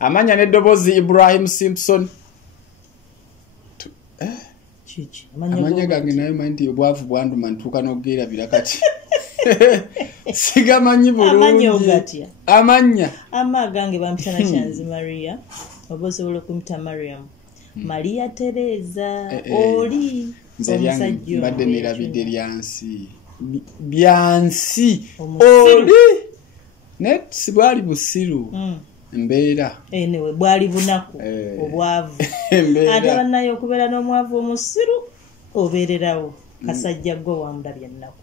amanya n'eddoboozi Ibrahim Simpson. Amanya gange naye manti obwavu bwanduma ntuuka n'ogerabira kati. Sigamanyi bulungi. Amanya gange bampitana Kyanzi Maria obosobola kumita Mariam. Maria Teresa oli omusajja badde nerabidde Byansi oli net sibwali busiru mbeera enewe bwali bunaku obwavu ate banayo okubeera n'omwavu omusiru obeererawo kasajja gwo wamulabye ennaku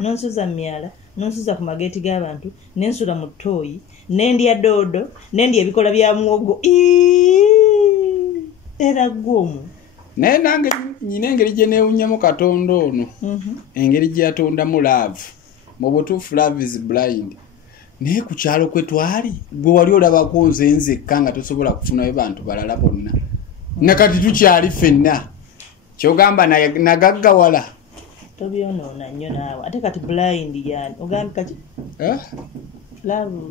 nonsuza myala nonsuza ku mageeti g'abantu nensula mu ttooyi nendya doodo nendya ebikola bya muwogo era gwomu naye nange nyina engeri gye neewunyamu Katonda ono engeri gye yatondamu love mu butuufu love is blind naye ku kyalo kwe twali gwe wali olabako nze nzekka nga tosobola kufunayo bantu balala bonna nakati tukyali ffenna kyogamba nagaggawala tobyonoona nnyo naawe ate kati blind yani ogambi kati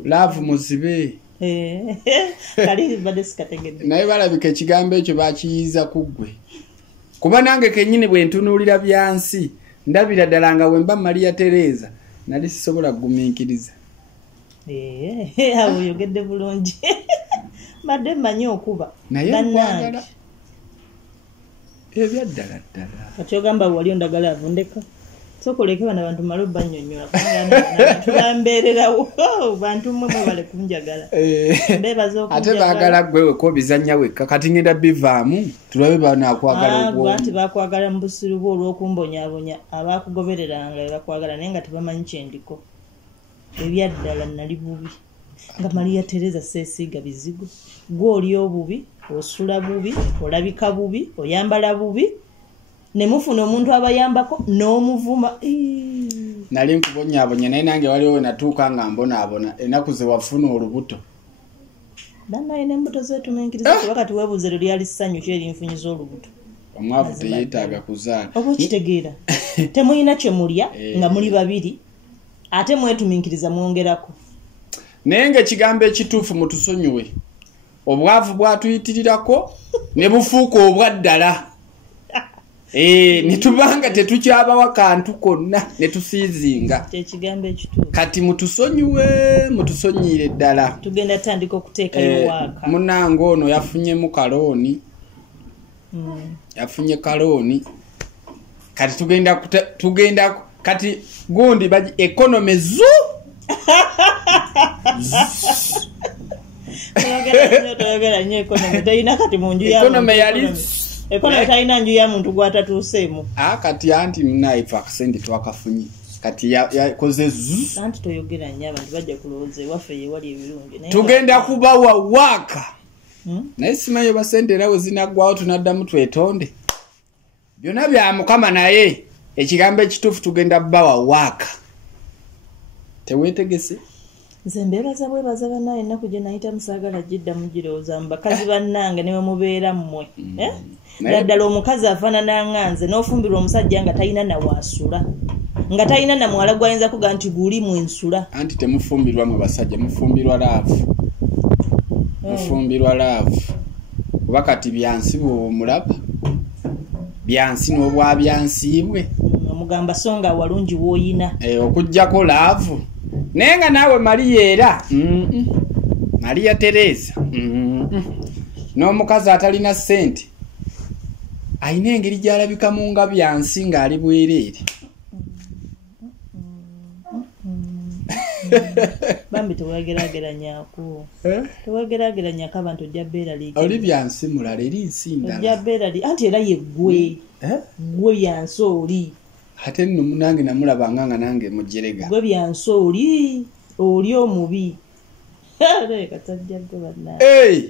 love muzibe kali badde sikategedde naye balabika ekigambo ekyo bakiyiza ku ggwe kuba nange kennyini bwe ntunuulira Byansi ndabira ddala nga bwe mba Maria Teresa nali sisobola kugumiikiriza awo oyogedde bulungi badde mmanyi okuba naye ebyaddala ddala kati ogamba wali ondagala avundeka sokoleke bana bantu malo bannyonnyola tulambeererawo bantu mmwe bale kunjagala ate baagala gwewe ko bizanya wekka kati ngenda bivaamu tulabe banaakwagala ogwo nti bakwagala mu busiru bwo olw'okumbonyaabonya abaakugobereranga bakwagala naye nga tebamanyi kyendiko ebyaddala nali bubi nga Maria Teresa seesiiga bizigo gwe oli obubi osula bubi olabika bubi oyambala bubi ne mufuna omuntu abayambako n'omuvuma nali nkubonyaabonya naye nange waliwo natuuka nga mbonaabona ennaku ze wafuna olubuto banaye n'embuto zeetuminkiriza kuba kati weebuuze lyali ssanyu ki erinfunyiza olubuto omwavu teyeetaaga kuzaala oba okitegeera temulina kye mulya nga muli babiri ate mwetuminkiriza mwongerako naye ng'ekigambo ekituufu mutusonyiwe obwavu bwatuyitirirako ne bufuuka obwaddala netubanga tetukyabawa kantu konna netusiizinga ekigambo ekituufu kati mutusonyiire ddala tugenda tandika okuteekayo waaka munange ono yafunyemu kalooni yafunye kalooni kati tugenda kati gundi baji economy zu toyogera nnyo economy teyina kati mu nju ya economy yali ekonomi talina nju ya muntu gwatatuuseemu kati anti munaife akasente twakafunye kati yakoze anti toyogera nnyo abantu bajja kulowooza ewaffe yewali ebirungi tugenda kubawa waaka naye simanyi basente era we zinaggwawo tunaddamu twetonde byonna bya Mukama naye ekigambo ekituufu tugenda bawa waaka teweetegese nze mbeebaza bwebaza bannaye ennaku gye nayita musaagala gidda mugirowooza mu bakazi bannange ne mubeera mmwe naddala omukazi afaanana nga nze n'ofumbirwa omusajja nga talina nawaasula nga talina na mwala gwayinza kuga nti gulimu ensula anti temufumbirwa mu basajja mufumbirwa laavu mufumbirwa laavu kuba kati Byansi bw'omulaba Byansi n'obwa Byansiibwe omugamba songa walungi w'oyina okuggyako laavu naye nga naawe Maria era Maria Teresa n'omukazi atalina ssente ayina engeri gy'alabikamu nga Byansi ng'ali bwereere bambi tewegeraageranyako tewegeraageranyako abantu ojja beera liigi oli Byansi mulala eri nsindala ojja beera liigi anti era ye gwe Byansi oli ate nno munange namulabanga nga nange mujerega gwe Byansi oli omubi katajja gwe bannange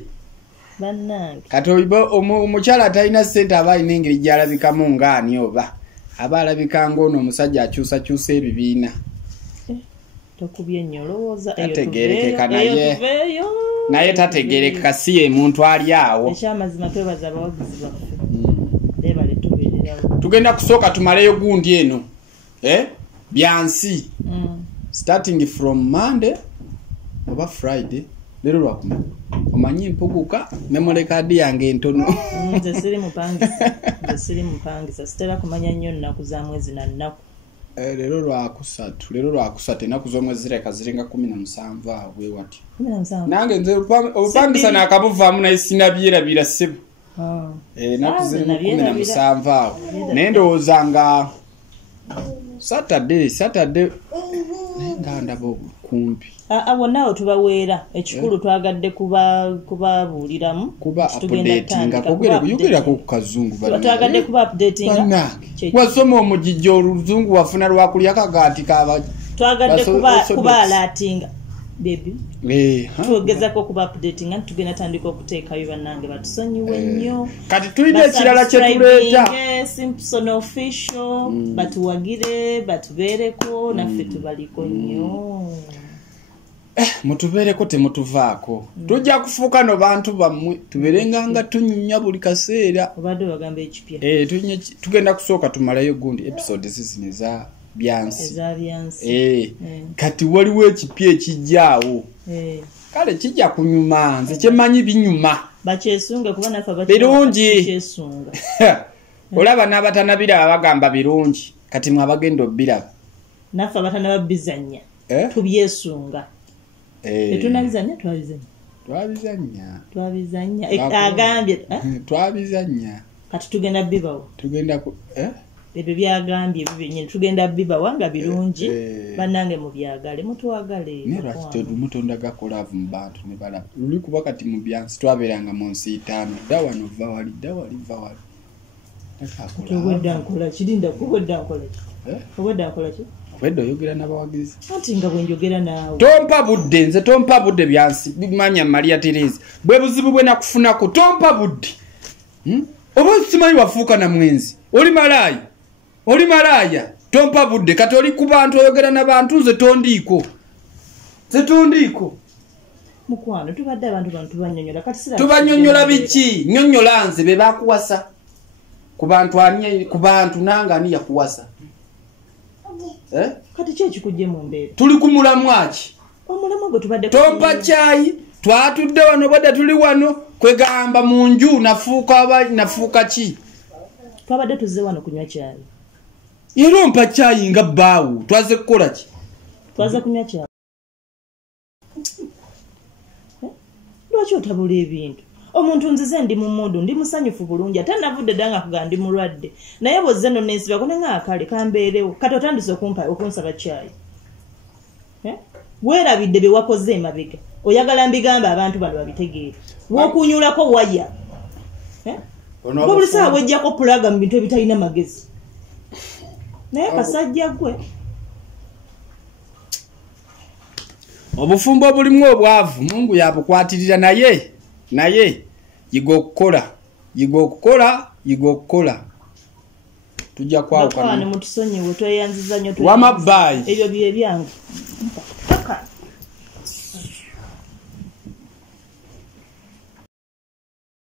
bannange kati omukyala atalina ssente aba alina engeri gy'alabikamu ng'ani oba aba alabika ng'ono omusajja akyusakyusa ebibiina tokubye nnyo olowooza tategerekeka naye tategerekeka si ye muntu ali awo ekyamazima twebaza abawagizi baffe leebale tubeererawo tugenda kusooka tumaleyo gundi eno Byansi starting from Monday oba Friday lero lwakuna omanyi empuguka memory card yange entono nze siri mupangisa sitera kumanya nnyo nnaku za mwezi na nnaku lero lwakusatu ennaku z'omwezi zireka zirenga 17 awo bwe wati nange nze obupangisa nakabuvaamu naye sinabyerabira ssebo ennaku zirimu 17 awo naye ndowooza nga Saturday nga ndaba kumpi wonna tubaweera ekikulu twagadde kubabuuliramu kuba updatinga yogerako ku kazungu twagadde kuba updatinga wasoma omujijja oluzungu wafuna lwakulya kagaati kaba twagadde kuba alatinga baby twogezako kuba updatinga tugenda tandika okuteekayo bannange batusonyiwe nnyo kati tulina ekirala kyetuleeta Simpson official batuwagire batubeereko naffe tubaliko nnyo mutubeereko temutuvaako tujja kufuuka no bantu bammwe tubeerenga nga tunyumya buli kaseera obadde bagamba ekipya tugenda kusooka tumalayo gundi episodes zino eza Byansi kati waliwo ekipya ekijjaawo kale kijja kunyuma nze kyemanyi binyuma bakyesunga kuba nafe birungi olaba n'abatanabiraba bagamba birungi kati mwe abagenda obbiraba naffe abatanaba bizanya tubyesunga tunabizanya twabizanya agambye twabizanya kati tugenda bibawo tugenda ebyo byagambye bibyenye tugenda bibawa nga birungi bannange mu byagale mutwagale mutonda gakolavu mu bantu ne balaba luli kuba kati mu Byansi twabeeranga mu nsi 5 dda wano va wali wedda oyogera n'abawagizi anti nga bwenjogera naawe tompa budde Byansi bimanya Maria Teresa bwe buzibu bwe nakufunako tompa budde oba simanyi wafuuka na mwenzi oli malaya tompa budde kati oli ku bantu oyogera n'abantu nze tondiiko mukwano tubadde abantu bantu tubanyonyola kati sira tubanyonyola biki nyonyola nze be bakuwasa ku bantu nanga ani yakuwasa kati kyekikujje mu mbeera tuli ku mulamwaki omulamwa gwe tubadde tompa caayi twatudde wano badde tuli wano kwegamba mu nju nafuuka ki twabadde tuzze wano kunywa caayi era ompa caayi nga bbaawo twaze kukola ki twaze kunywa caayi lwaki otabula ebintu omuntu nzize ndi mu mundu ndi musanyufu bulungi ate navudde dda nga kuga ndi mulwadde naye bwozze no nensiba kunenga akale kambeerewo kati otandise okunsaba caayi weerabidde bye wakoze emabega oyagala mbigamba abantu bano babitegeere wokunyulako waya buli sawa wejjako pulaga mu bintu ebitalina magezi naye kasajja gwe obufumbo obulimu obwavu Mungu yabukwatirira naye yiga okukola tujja kwawukana mutusonyiwe tweyanziza nnyo wamabbayi ebyo bye byange